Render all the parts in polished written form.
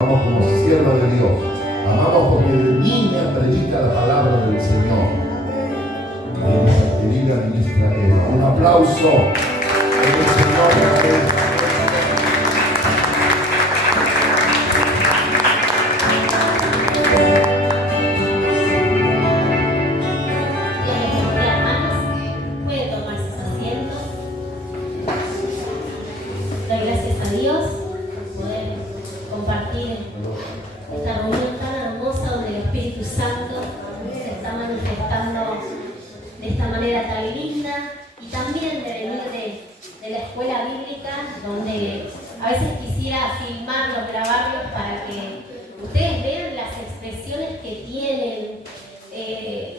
amamos como sierva de Dios. Amamos porque de niña predica la palabra del Señor. Nuestra querida ministra Eva. Un aplauso en el Señor. Donde a veces quisiera filmarlos, grabarlos para que ustedes vean las expresiones que tienen,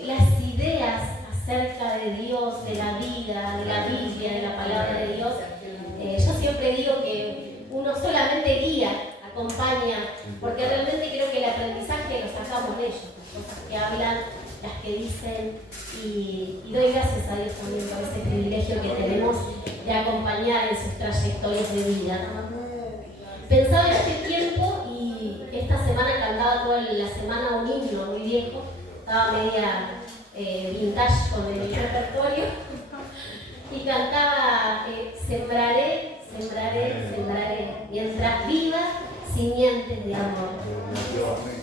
las ideas acerca de Dios, de la vida, de la Biblia, de la palabra de Dios. Yo siempre digo que uno solamente guía, acompaña, porque realmente creo que el aprendizaje lo sacamos de ellos, las cosas que hablan, las que dicen, y doy gracias a Dios también por ese privilegio que tenemos de acompañar en sus trayectorias de vida. Pensaba en este tiempo y esta semana cantaba toda la semana un himno muy viejo, estaba media vintage con el repertorio, y cantaba sembraré, sembraré, sembraré, mientras viva simientes de amor.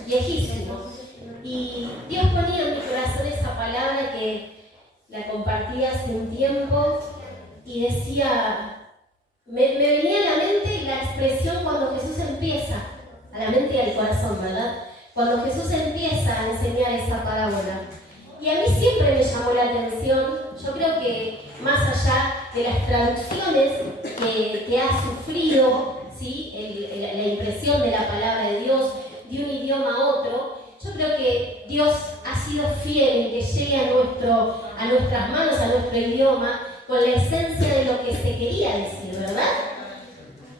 Viejísimo. Y Dios ponía en mi corazón esa palabra que la compartí hace un tiempo y decía, me venía a la mente la expresión cuando Jesús empieza, a la mente y al corazón, ¿verdad? Cuando Jesús empieza a enseñar esa parábola. Y a mí siempre me llamó la atención, yo creo que más allá de las traducciones que ha sufrido, ¿sí? La impresión de la palabra de Dios de un idioma a otro, yo creo que Dios ha sido fiel en que llegue a nuestras manos, a nuestro idioma, con la esencia de lo que se quería decir, ¿verdad?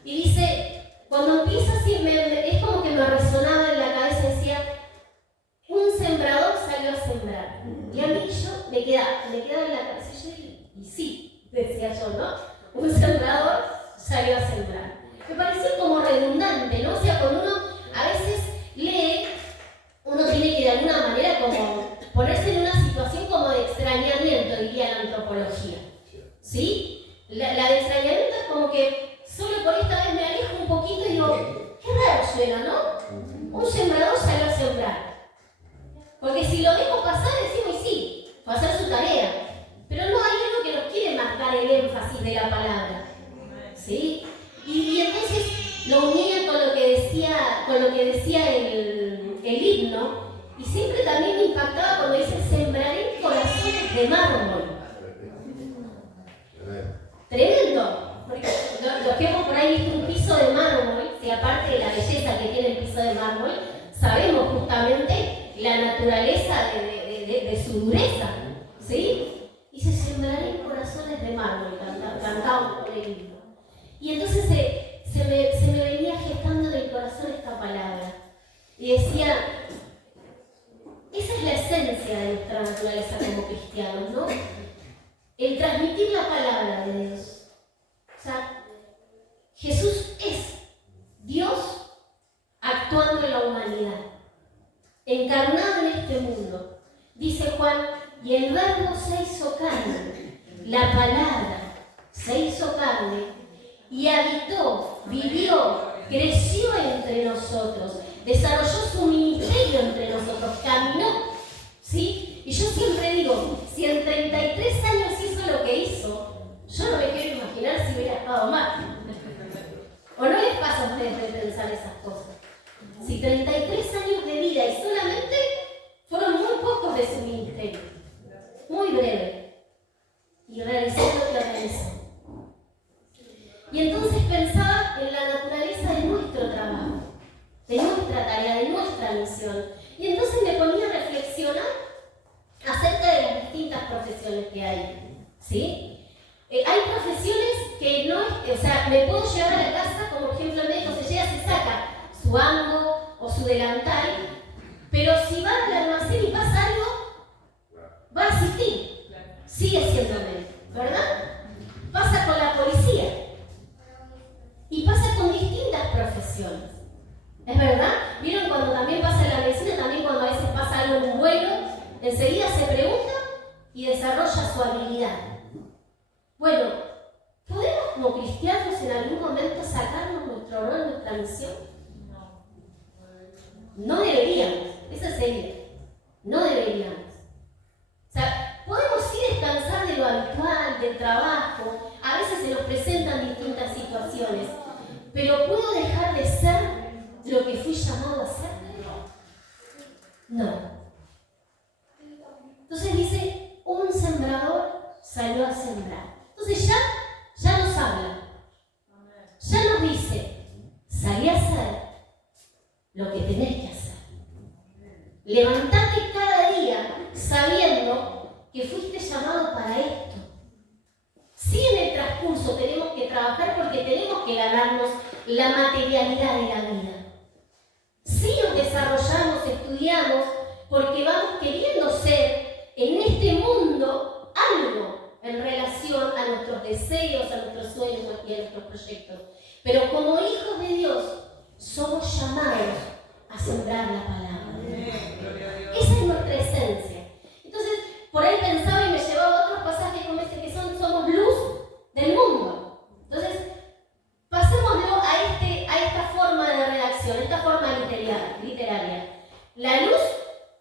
Y dice, cuando empieza así, es como que me resonaba en la cabeza, decía, un sembrador salió a sembrar. Y a mí me quedaba en la cabeza, y sí, decía yo, ¿no? Un sembrador salió a sembrar. Me pareció como redundante, ¿no? O sea, cuando uno a veces lee, uno tiene que de alguna manera como ponerse en una situación como de extrañamiento, diría la antropología. ¿Sí? La de extrañamiento es como que solo por esta vez me alejo un poquito y digo, qué raro suena, ¿no? Un sembrador salió a sembrar. Porque si lo dejo pasar, decimos, y sí, va a hacer su tarea. Pero no hay algo que nos quiere marcar el énfasis de la palabra. ¿Sí? Y entonces lo unía con lo que decía el himno, y siempre también me impactaba cuando dice, sembraré corazones de mármol. Tremendo, porque los que hemos por ahí visto un piso de mármol, y aparte de la belleza que tiene el piso de mármol, sabemos justamente la naturaleza de su dureza, ¿sí? Y se sembraré corazones de mármol, cantaba por el himno. Y entonces se me venía gestando en el corazón esta palabra, y decía, esa es la esencia de nuestra naturaleza como cristianos, ¿no? El transmitir la palabra de Dios. O sea, Jesús es Dios actuando en la humanidad, encarnado en este mundo. Dice Juan, y el verbo se hizo carne, la palabra se hizo carne y habitó, vivió, creció entre nosotros, desarrolló su ministerio entre nosotros, caminó, ¿sí? Y yo siempre digo, si en 33 años hizo lo que hizo, yo no me quiero imaginar si hubiera estado mal. ¿O no les pasa a ustedes de pensar esas cosas? Si 33 años de vida y solamente fueron muy pocos de su ministerio, muy breve, y realizó lo que realizó. Y entonces pensaba en la naturaleza de nuestro trabajo, de nuestra tarea, de nuestra misión. Y entonces me ponía a reflexionar acerca de las distintas profesiones que hay, ¿sí? Hay profesiones que no, o sea, me puedo llevar a la casa, como por ejemplo el médico se llega, se saca su ango o su delantal, pero si va al almacén y pasa algo, va a asistir, sigue siendo médico, ¿verdad? Pasa con la policía y pasa con distintas profesiones. ¿Es verdad? ¿Vieron cuando también pasa en la medicina, también cuando a veces pasa algo en un vuelo, enseguida se pregunta y desarrolla su habilidad? Bueno, ¿podemos como cristianos en algún momento sacarnos nuestro rol, nuestra misión? No deberíamos, eso sería. No deberíamos. O sea, podemos sí descansar de lo habitual, del trabajo, a veces se nos presentan distintas situaciones, pero ¿puedo dejar de ser lo que fui llamado a ser? No. Entonces dice, un sembrador salió a sembrar. Entonces ya nos habla. Ya nos dice, salí a hacer lo que tenés que hacer. Levantate cada día sabiendo que fuiste llamado para esto. Sí, en el transcurso tenemos que trabajar porque tenemos que ganarnos la materialidad de la vida. Sí nos desarrollamos, estudiamos, porque vamos queriendo ser en este mundo algo en relación a nuestros deseos, a nuestros sueños y a nuestros proyectos. Pero como hijos de Dios, somos llamados a sembrar la palabra. Esa es nuestra esencia. Entonces, por ahí pensaba y me llevaba a otros pasajes como este que somos luz del mundo. Entonces, pasémoslo a esta forma de redacción, esta forma literaria. La luz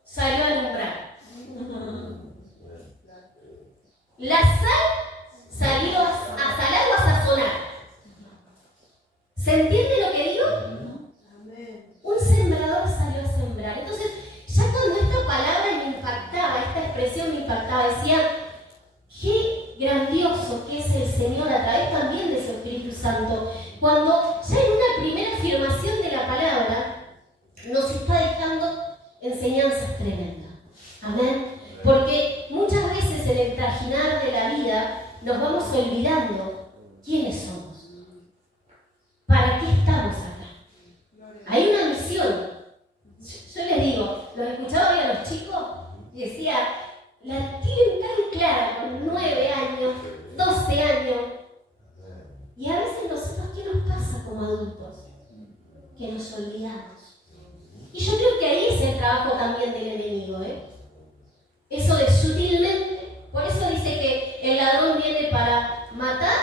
salió a alumbrar. La sal salió a salar o a sazonar. ¿Se entiende lo que digo? Un sembrador salió a sembrar. Entonces, ya cuando esta palabra me impactaba, esta expresión me impactaba, decía, qué grandioso que es el Señor a través también de su Espíritu Santo, cuando ya en una primera afirmación de la palabra nos está dejando enseñanzas tremendas. Amén. Porque muchas veces en el trajinar de la vida nos vamos olvidando quiénes somos. ¿Para qué estamos acá? Hay una misión. Yo les digo, los escuchaba hoy a los chicos y decía, la tienen tan clara con 9 años, 12 años. Y a veces nosotros, ¿qué nos pasa como adultos? Que nos olvidamos. Y yo creo que ahí es el trabajo también del enemigo, Eso de sutilmente, por eso dice que el ladrón viene para matar,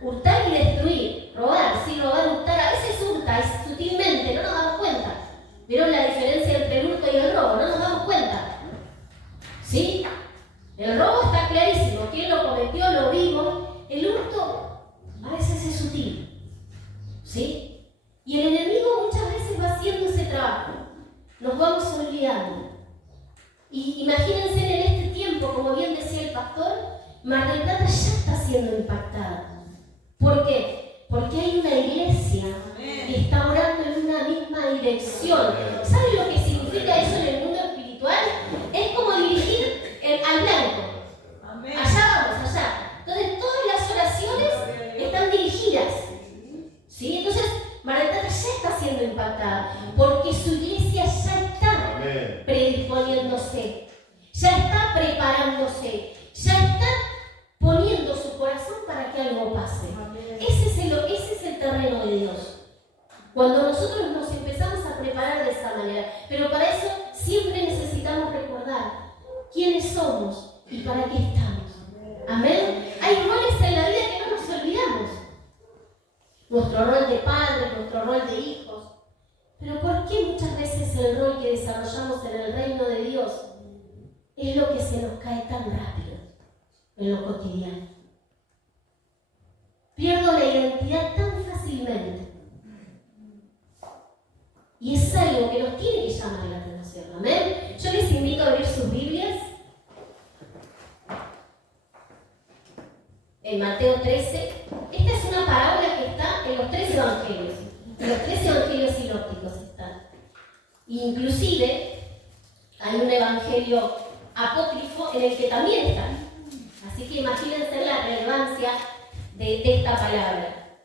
hurtar y destruir. Robar, sí, robar, hurtar, a veces hurta, es sutilmente, no nos damos cuenta. ¿Vieron la diferencia entre el hurto y el robo? No nos damos cuenta. ¿Sí? El robo está clarísimo, quién lo cometió, lo vimos. El hurto a veces es sutil. ¿Sí? Y el enemigo muchas veces va haciendo ese trabajo. Nos vamos olvidando. Y imagínense en este tiempo, como bien decía el pastor, Mar del Plata ya está siendo impactada. ¿Por qué? Porque hay una iglesia que está orando en una misma dirección. ¿Saben lo que significa eso en el mundo espiritual? Es como dirigir al blanco. Allá vamos, allá. Entonces todas las oraciones están dirigidas. ¿Sí? Entonces Mar del Plata ya está siendo impactada porque su iglesia ya está predisponiéndose, ya está preparándose, ya está poniendo su corazón para que algo pase. Ese es el terreno de Dios. Cuando nosotros nos empezamos a preparar de esa manera, pero para eso siempre necesitamos recordar quiénes somos y para qué estamos. Amén. Hay roles en la vida que no nos olvidamos. Nuestro rol de padres, nuestro rol de hijos. Pero ¿por qué muchas veces el rol que desarrollamos en el reino de Dios es lo que se nos cae tan rápido en lo cotidiano? Pierdo la identidad tan fácilmente. Y es algo que nos tiene que llamar la atención. Amén. Yo les invito a abrir sus Biblias en Mateo 13. Esta es una parábola que está en los 3 evangelios. En los 3 evangelios sinópticos están. Inclusive hay un evangelio apócrifo en el que también están. Así que imagínense la relevancia de esta palabra.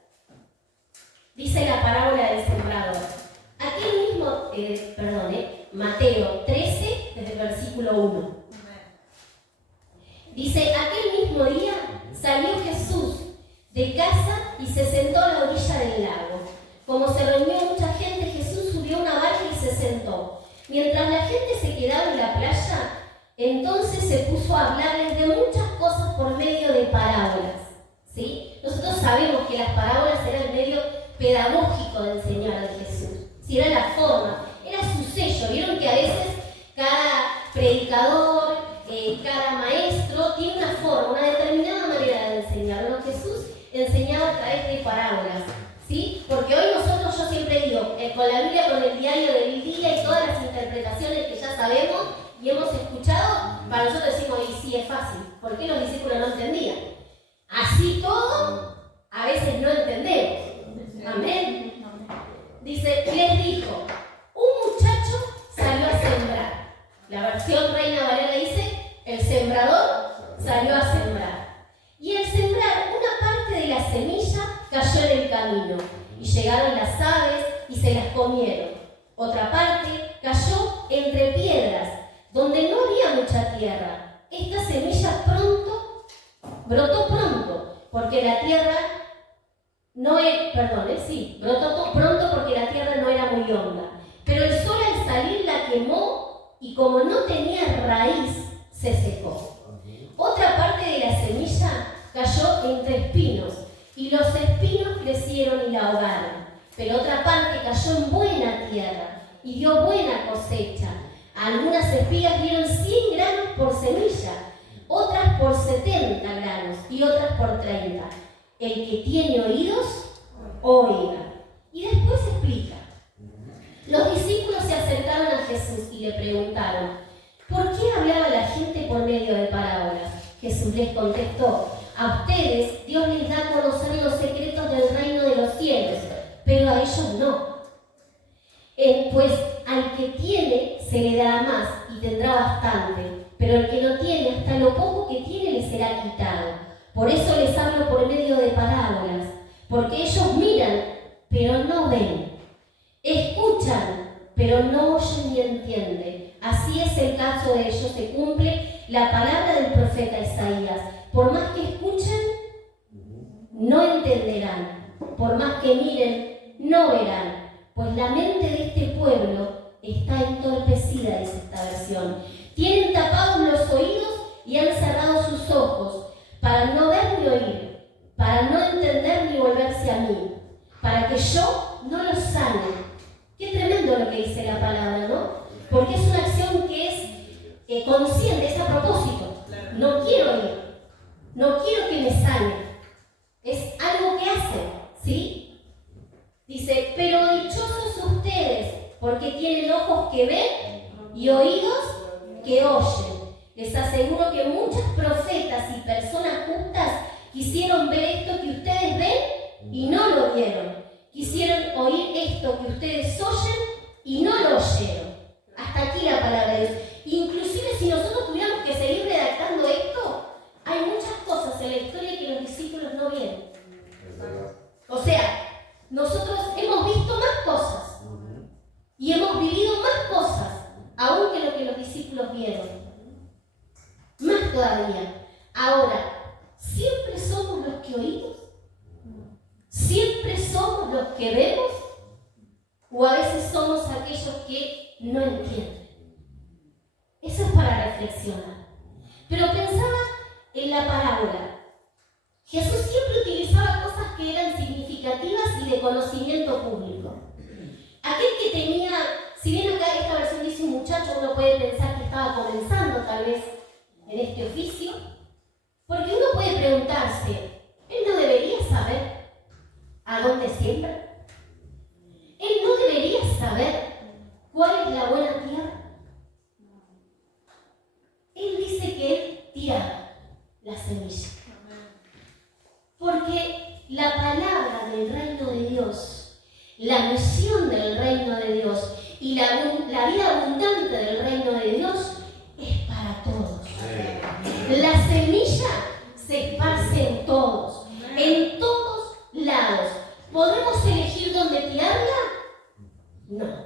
Dice la parábola del sembrador. Aquel mismo, Mateo 13, desde el versículo 1. Dice, aquel mismo día salió Jesús de casa y se sentó a la orilla del lago. Como se reunió mucha gente, Jesús subió a una sentó. Mientras la gente se quedaba en la playa, entonces se puso a hablarles de muchas cosas por medio de parábolas. ¿Sí? Nosotros sabemos que las parábolas eran el medio pedagógico de enseñar de Jesús. Si era la forma, era su sello. Vieron que a veces cada predicador, cada maestro tiene una forma, una determinada manera de enseñar. Bueno, Jesús enseñaba a través de parábolas, ¿sí? Porque hoy nosotros, yo siempre digo, con la Biblia, con el diario del día y todas las interpretaciones que ya sabemos y hemos escuchado, para nosotros decimos, y sí, es fácil. ¿Por qué los discípulos no entendían? Así todo, a veces no entendemos. Amén. Dice, les dijo, un muchacho salió a sembrar. La versión Reina Valera dice, el sembrador salió a sembrar. Y al sembrar, una parte de la semilla cayó en el camino. Y llegaron las aves y se las comieron. Otra parte cayó entre piedras, donde no había mucha tierra. Esta semilla brotó pronto, porque la tierra brotó pronto porque la tierra no era muy honda. Pero el sol al salir la quemó y como no tenía raíz, se secó. Otra parte de la semilla cayó entre espinos y los espinos crecieron y la ahogaron. Pero otra parte cayó en buena tierra y dio buena cosecha. Algunas espigas dieron 100 granos por semilla, otras por 70 granos y otras por 30. El que tiene oídos, oiga. Y después explica. Los discípulos se acercaron a Jesús y le preguntaron, ¿por qué hablaba la gente por medio de parábolas? Jesús les contestó, a ustedes Dios les da a conocer los secretos del reino de los cielos, pero a ellos no. Pues al que tiene se le dará más y tendrá bastante, pero el que no tiene, hasta lo poco que tiene le será quitado. Por eso les hablo por medio de parábolas, porque ellos miran, pero no ven. Escuchan, pero no oyen ni entienden. Así es el caso de ellos, se cumple la palabra del profeta Isaías. Por más que escuchen, no entenderán. Por más que miren, no verán. Pues la mente de este pueblo está entorpecida, dice esta versión. Tienen tapados los oídos y han cerrado sus ojos, para no ver ni oír, para no entender ni volverse a mí, para que yo no los sane. Qué tremendo lo que dice la palabra, ¿no? Porque es una acción que es consciente, es a propósito. No quiero ir, no quiero que me sane. Es algo que hacen, ¿sí? Dice, pero dichosos ustedes, porque tienen ojos que ven y oídos que oyen. Les aseguro que muchos profetas y personas justas quisieron ver esto que ustedes ven y no lo vieron. Quisieron oír esto que ustedes oyen y no lo oyeron. Hasta aquí la palabra de Dios. Inclusive si nosotros tuviéramos que seguir redactando esto, hay muchas cosas en la historia que los discípulos no vieron. O sea, nosotros hemos visto más cosas y hemos vivido más cosas, aún que lo que los discípulos vieron. Más todavía. Ahora, ¿siempre somos los que oímos? ¿Siempre somos los que vemos? ¿O a veces somos aquellos que no entienden? Eso es para reflexionar. Pero pensaba en la parábola. Jesús siempre utilizaba cosas que eran significativas y de conocimiento público. Aquel que tenía, si bien acá esta versión dice un muchacho, uno puede pensar que estaba comenzando tal vez en este oficio, porque uno puede preguntarse, ¿él no debería saber a dónde siembra? ¿Él no debería saber cuál es la buena tierra? Él dice que él tiraba la semilla. Porque la palabra del reino de Dios, la misión del reino de Dios y la vida abundante del reino de Dios es para todos. La semilla se esparce en todos lados. ¿Podemos elegir dónde tirarla? No.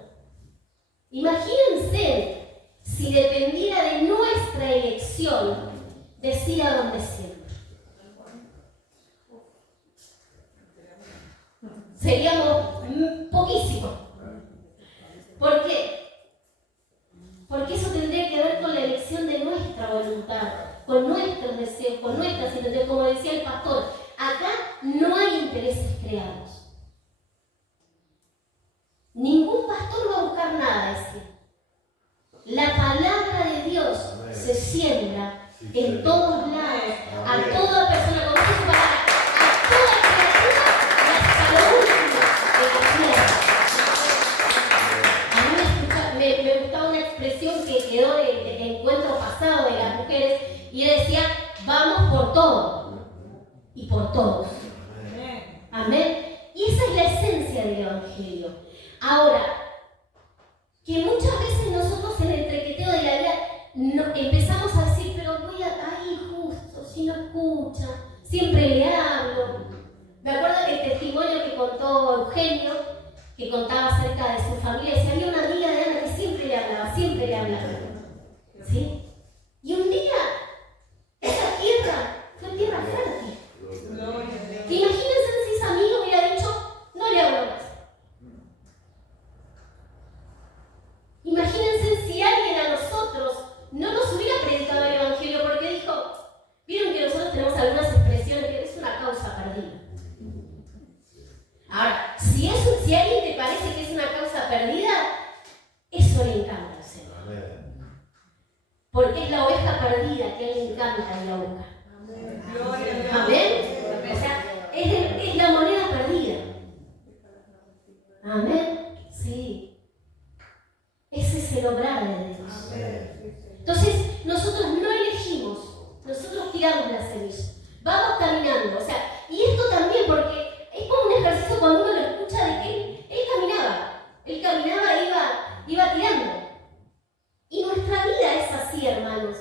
Imagínense si dependiera de nuestra elección decir a dónde siembra. Seríamos poquísimos. ¿Por qué? voluntad, con nuestros deseos, con nuestras situaciones. Como decía el pastor, acá no hay intereses creados. Ningún pastor va a buscar nada, decir. La palabra de Dios se siembra en todos lados, a toda persona, como dice su palabra, a toda criatura y hasta lo último de la tierra. A mí me gustaba una expresión que quedó del encuentro pasado de las mujeres, y ella decía, vamos por todo y por todos. Amén. Y esa es la esencia del Evangelio. Ahora, que muchas veces nosotros en el trequeteo de la vida empezamos a decir, pero ay, justo, si no escucha, siempre le hablo. Me acuerdo del testimonio que contó Eugenio, que contaba acerca de su familia, decía, había una amiga de Ana que siempre le hablaba, ¿sí? Y un día, esa tierra fue tierra fértil. Imagínense si ese amigo hubiera dicho, no le hablo más. Imagínense si alguien a nosotros no nos hubiera predicado el Evangelio porque dijo, vieron que nosotros tenemos algunas expresiones que es una causa perdida. Ahora, si a alguien te parece que es una causa perdida, eso le encanta al Señor. Porque es la oveja perdida que a él le encanta y la busca. Amén. O sea, es la moneda perdida. Amén. Sí. Ese es el obrar de Dios. Entonces, nosotros no elegimos, nosotros tiramos la semilla. Vamos caminando. O sea, y esto también porque es como un ejercicio cuando uno lo escucha de que él caminaba e iba tirando. Y nuestra vida es así, hermanos.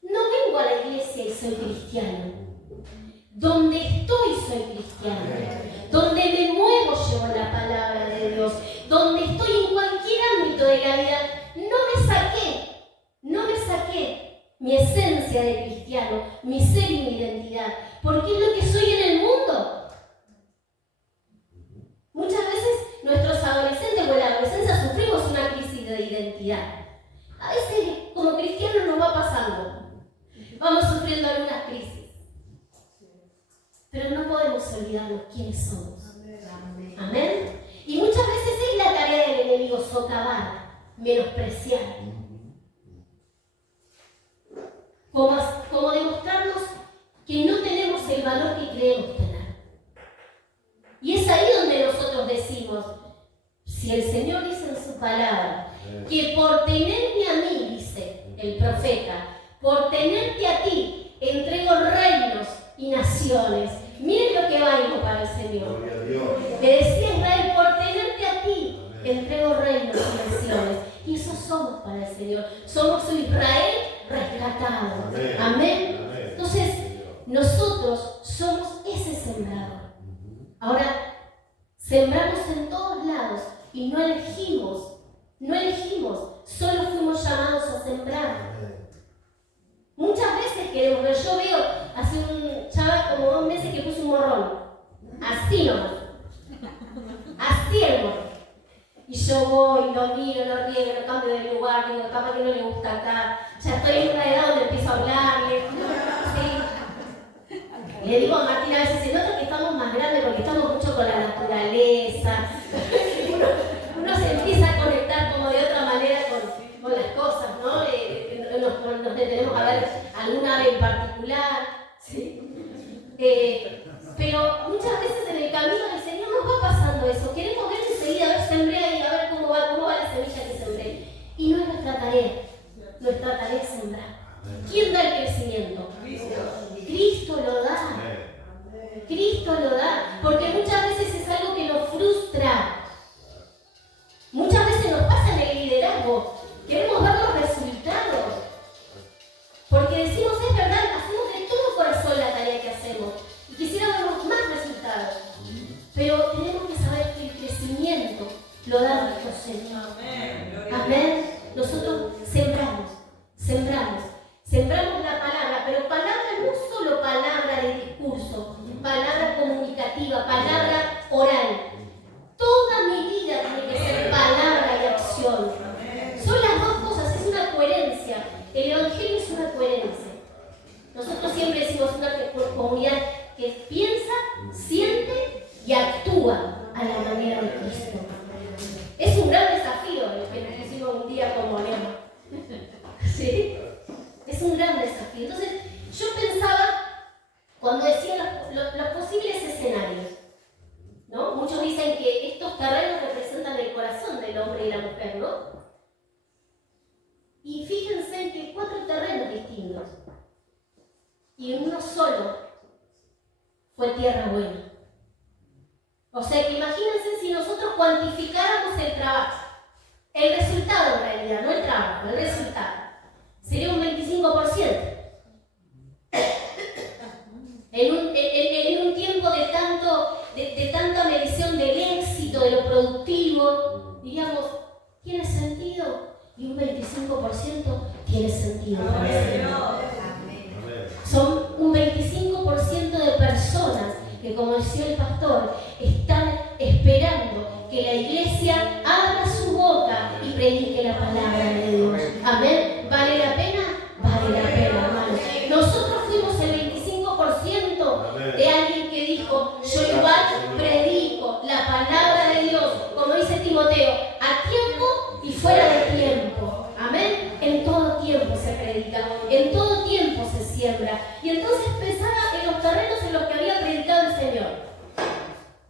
No vengo a la iglesia y soy cristiano. Donde estoy soy cristiano. Donde me muevo llevo la palabra de Dios. Donde estoy en cualquier ámbito de la vida, no me saqué mi esencia de cristiano, mi ser y mi identidad. Porque es lo que soy en el mundo. Muchas veces nuestros adolescentes o en la adolescencia sufrimos una crisis de identidad. A veces como cristianos nos va pasando. Vamos sufriendo algunas crisis. Pero no podemos olvidarnos quiénes somos. Amén. Y muchas veces es la tarea del enemigo socavar, menospreciar. Como demostrarnos que no tenemos el valor que creemos tener. Y es ahí donde nosotros decimos, si el Señor dice en su palabra, que por tenerme a mí, dice el profeta, por tenerte a ti, entrego reinos y naciones. Miren lo que bailo para el Señor. Me decía Israel, por tenerte a ti, entrego reinos y naciones. Y eso somos para el Señor. Somos su Israel rescatado. Amén. Entonces, nosotros somos ese sembrador. Ahora, sembramos en todos lados y no elegimos, solo fuimos llamados a sembrar. Muchas veces queremos ver, yo veo hace un chaval como 2 meses que puso un morrón, así nomás, así el morrón. Y yo voy, lo miro, lo riego, lo cambio de lugar, digo, capaz que no le gusta acá, ya estoy en una edad donde empiezo a hablarle. ¿Sí? Le digo a Martín a veces, se nota que estamos más grandes porque estamos mucho con la naturaleza. Uno se empieza a conectar como de otra manera con las cosas, ¿no? Nos detenemos a ver alguna ave en particular, ¿sí? Pero muchas veces en el camino del Señor nos va pasando eso. Queremos ver enseguida, a ver, sembré ahí, a ver cómo va la semilla que sembré. Y no es nuestra tarea. Nuestra tarea es sembrar. ¿Quién da el crecimiento? Cristo lo da. Cristo lo da. Porque muchas veces es algo que nos frustra. Muchas veces nos pasa en el liderazgo. Queremos ver los resultados. Porque decimos, es verdad, hacemos de todo corazón la tarea que hacemos. Y quisiéramos más resultados. Pero tenemos que saber que el crecimiento lo da nuestro Señor. Amén. Nosotros sembramos la palabra, pero palabra no solo palabra de discurso, palabra comunicativa, palabra oral. Toda mi vida tiene que ser palabra y acción. Son las dos cosas, es una coherencia. El Evangelio es una coherencia. Nosotros siempre decimos una comunidad que piensa, siente y actúa a la manera de Cristo. Es un gran desafío el que nos pusimos un día como lema. ¿Sí? Es un gran desafío. Entonces, yo pensaba, cuando decía los posibles escenarios, ¿no? Muchos dicen que estos terrenos representan el corazón del hombre y la mujer, ¿no? Y fíjense que 4 terrenos distintos. Y uno solo fue tierra buena. O sea que imagínense si nosotros cuantificáramos el trabajo. El resultado en realidad, no el trabajo, el resultado. Sería un 25%. En un tiempo de tanta medición del éxito, de lo productivo, diríamos, ¿tiene sentido? Y un 25% tiene sentido. Son un 25% de personas que, como decía el pastor, están esperando que la iglesia abra su boca y predique la palabra de Dios. Amén. ¿Vale la pena? Vale la pena, hermanos. Nosotros fuimos el 25% de alguien que dijo, yo igual predico la palabra de Dios, como dice Timoteo, a tiempo y fuera de tiempo. Amén. En todo tiempo se predica, en todo tiempo se siembra. Y entonces pensaba en los terrenos en los que había predicado el Señor,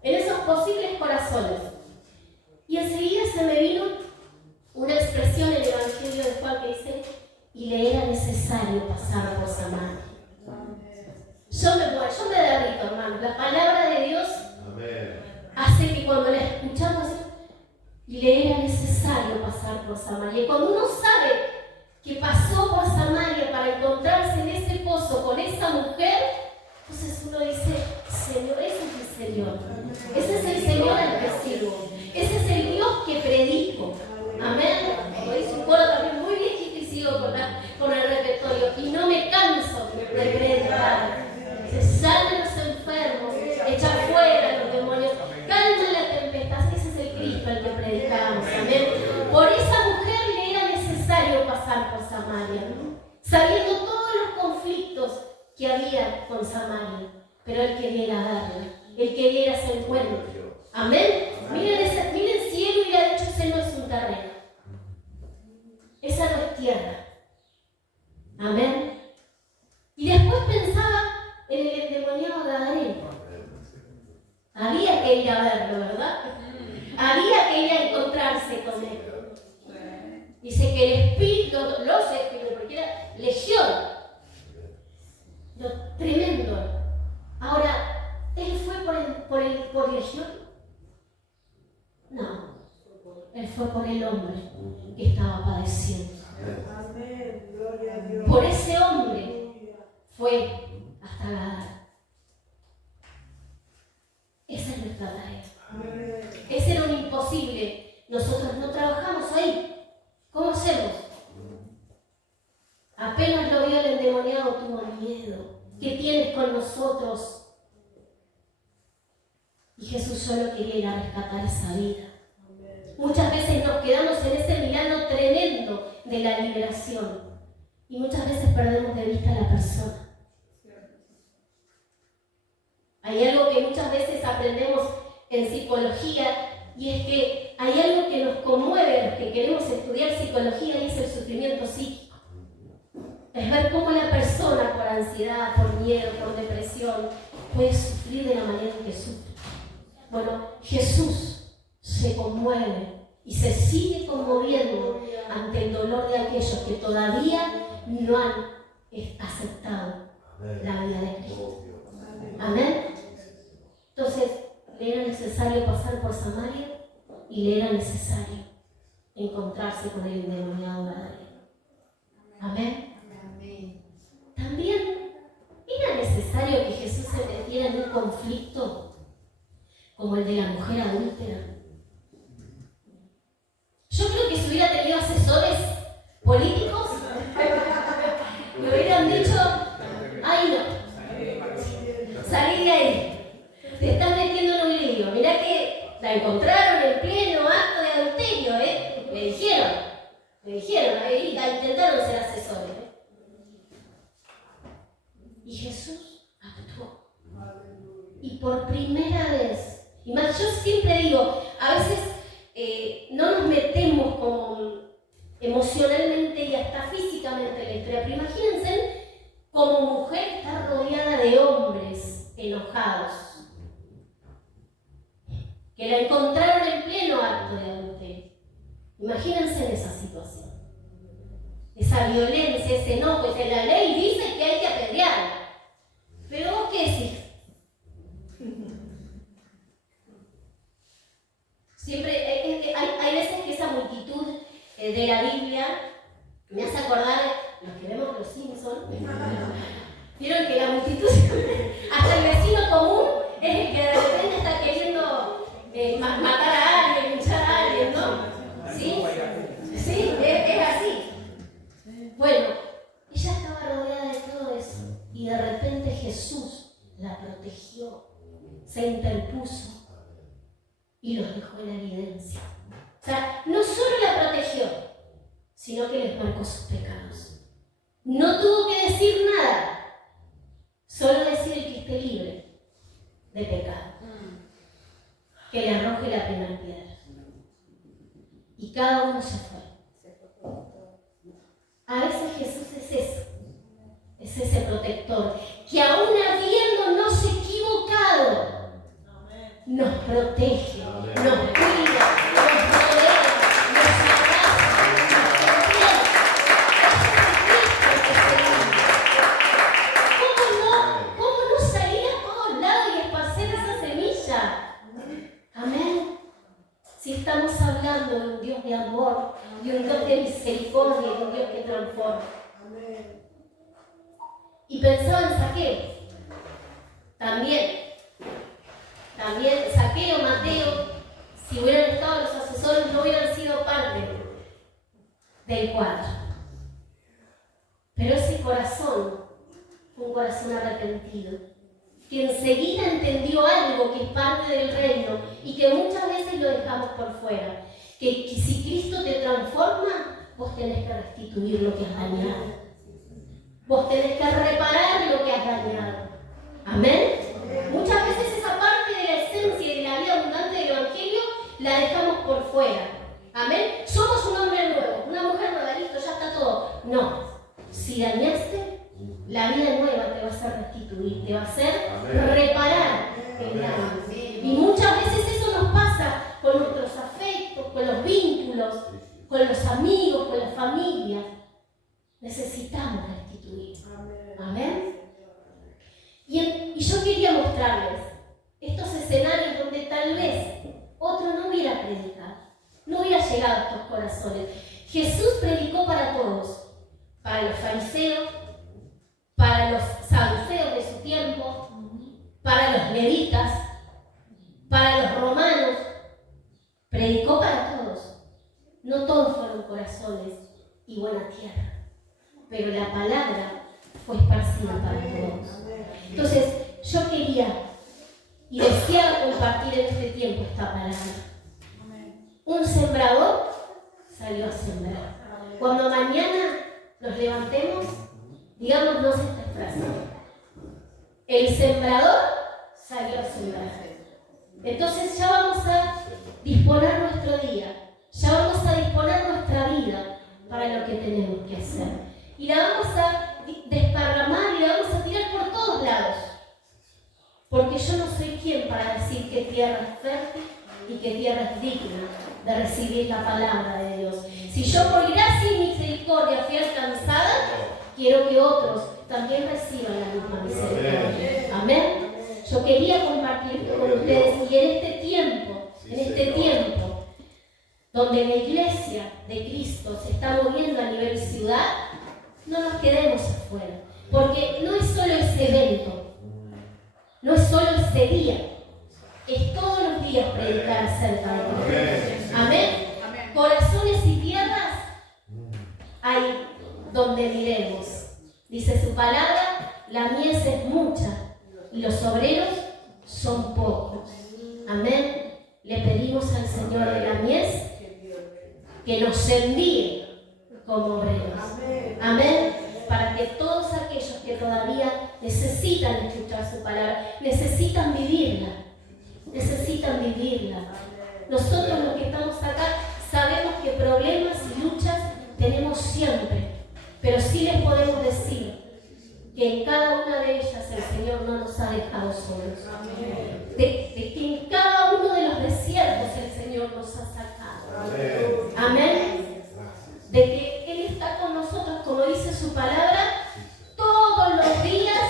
en esos posibles corazones. Y enseguida se me vino una expresión en el Evangelio de Juan que dice, y le era necesario pasar por Samaria. Yo me derrito, hermano. La palabra de Dios hace que cuando la escuchamos, y le era necesario pasar por Samaria. Y cuando uno sabe que pasó por Samaria para encontrarse en ese pozo con esa mujer, entonces uno dice, Señor, ese es el Señor. Ese es el Señor al que sirvo. Ese es el Dios que predico. Amén. Como dice un coro también muy viejito y sigo con el repertorio. Y no me canso de predicar. Se sanan los enfermos, echa fuera los demonios, calma la tempestad. Ese es el Cristo al que predicamos. Amén. Por esa mujer le era necesario pasar por Samaria, ¿no? Sabiendo todos los conflictos que había con Samaria. Pero él quería ir a verla. Él quería ir a ese encuentro. Amén. Miren si él hubiera dicho, ese no es un terreno. Esa no es tierra. Amén. Y después pensaba en el endemoniado Gadareno. Había que ir a verlo, ¿verdad? Había que ir a encontrarse con él. Dice que el espíritu, los espíritus, porque era legión. Lo tremendo. Ahora, ¿él fue por legión? No. Él fue por el hombre que estaba padeciendo. Por ese hombre fue hasta Gadara. Esa es nuestra tarea. Ese era un imposible. Nosotros no trabajamos ahí. ¿Cómo hacemos? Apenas lo vio el endemoniado, tuvo miedo. ¿Qué tienes con nosotros? Y Jesús solo quería ir a rescatar esa vida. Muchas veces nos quedamos en ese milagro tremendo de la liberación. Y muchas veces perdemos de vista a la persona. Hay algo que muchas veces aprendemos en psicología, y es que hay algo que nos conmueve a los que queremos estudiar psicología, y es el sufrimiento psíquico. Es ver cómo la persona, por ansiedad, por miedo, por depresión, puede sufrir de la manera en que sufre. Bueno, Jesús se conmueve y se sigue conmoviendo ante el dolor de aquellos que todavía no han aceptado la vida de Cristo. Amén. Entonces, le era necesario pasar por Samaria y le era necesario encontrarse con el endemoniado Gadareno. Amén. También era necesario que Jesús se metiera en un conflicto como el de la mujer adúltera. Yo creo que si hubiera tenido asesores políticos, me hubieran dicho, ay no, salí de ahí, te estás metiendo en un lío. Mirá que la encontraron en pleno acto de adulterio, me dijeron. Me dijeron, ahí intentaron ser asesores. Y Jesús actuó. Y por primera vez, y más, yo siempre digo, a veces no nos metemos como emocionalmente y hasta físicamente en la historia, pero imagínense como mujer estar rodeada de hombres enojados, que la encontraron en pleno acto de adulterio. Imagínense en esa situación, esa violencia, ese enojo, la ley dice que hay que apedrearla, pero vos qué decís. Siempre hay veces que esa multitud de la Biblia me hace acordar, los que vemos Los Simpsons, vieron que la multitud, hasta el vecino común es el que de repente está queriendo matar a alguien, luchar a alguien, ¿no? ¿Sí? Sí, es así. Bueno, ella estaba rodeada de todo eso y de repente Jesús la protegió, se interpuso y los dejó en evidencia. O sea, no solo la protegió, sino que les marcó sus pecados. No tuvo que decir nada, solo decir el que esté libre de pecado, que le arroje la primera piedra. Y cada uno se fue. A veces Jesús es eso, es ese protector, que aún habiéndonos equivocado, nos protege, nos cuida, nos rodea, nos abraza, nos contiene. ¿Cómo no salir a todos lados y esparcer esa semilla? Amén. Si estamos hablando de un Dios de amor, de un Dios de misericordia, de un Dios que transforma. Y pensaba en Zaqueo. También Zaqueo, Mateo, si hubieran estado los asesores, no hubieran sido parte del cuadro. Pero ese corazón fue un corazón arrepentido, que enseguida entendió algo que es parte del reino y que muchas veces lo dejamos por fuera. Que si Cristo te transforma, vos tenés que restituir lo que has dañado. Vos tenés que reparar lo que has dañado. Amén. Muchas veces esa parte de la esencia y de la vida abundante del Evangelio la dejamos por fuera. Amén. Somos un hombre nuevo, una mujer nueva, listo, ya está todo. No. Si dañaste, la vida nueva te va a hacer restituir, te va a hacer reparar el daño. Y muchas veces eso nos pasa con nuestros afectos, con los vínculos, con los amigos, con la familia. Necesitamos restituir. Amén. Y yo quería mostrarles estos escenarios donde tal vez otro no hubiera predicado, no hubiera llegado a estos corazones. Jesús predicó para todos, para los fariseos, para los saduceos de su tiempo, para los levitas, para los romanos. Predicó para todos. No todos fueron corazones y buena tierra, pero la palabra fue esparcida para todos. Entonces, yo quería y deseaba compartir en este tiempo esta palabra. Un sembrador salió a sembrar. Cuando mañana nos levantemos, digámonos esta frase: el sembrador salió a sembrar. Entonces ya vamos a disponer nuestro día, ya vamos a disponer nuestra vida para lo que tenemos que hacer. Y la vamos a desparramar y la vamos a tirar por todos lados. Porque yo no soy quien para decir que tierra es fértil y que tierra es digna de recibir la palabra de Dios. Si yo por gracia y misericordia fui alcanzada, quiero que otros también reciban la misma misericordia. Amén. Yo quería compartir con ustedes y en este tiempo, donde la iglesia de Cristo se está moviendo a nivel ciudad, no nos quedemos afuera. Porque no es solo ese evento, no es solo ese día, es todos los días predicar acerca de Cristo. Amén. Corazones y tierras hay donde miremos. Dice su palabra: la mies es mucha y los obreros son pocos. Amén. Le pedimos al Señor de la mies que nos envíe como obreros. Amén. Para que todos aquellos que todavía necesitan escuchar su palabra, necesitan vivirla. Nosotros los que estamos acá sabemos que problemas y luchas tenemos siempre, pero sí les podemos decir que en cada una de ellas el Señor no nos ha dejado solos. De que en cada uno de los desiertos el Señor nos ha sacado. Amén. De que Él está con nosotros, como dice su palabra, todos los días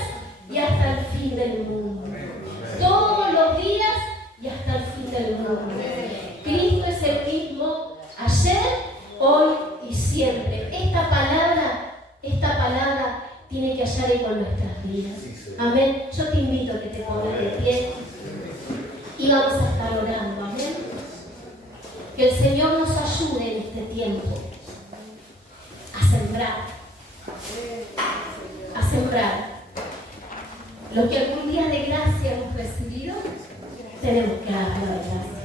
y hasta el fin del mundo. Todos los días y hasta el fin del mundo. Cristo es el mismo ayer, hoy y siempre. Esta palabra tiene que hallar eco en nuestras vidas. Amén. Yo te invito a que te pongas de pie y vamos a estar orando. Amén. Que el Señor nos ayude en este tiempo a sembrar. Lo que algún día de gracia hemos recibido, tenemos que dar la gracia.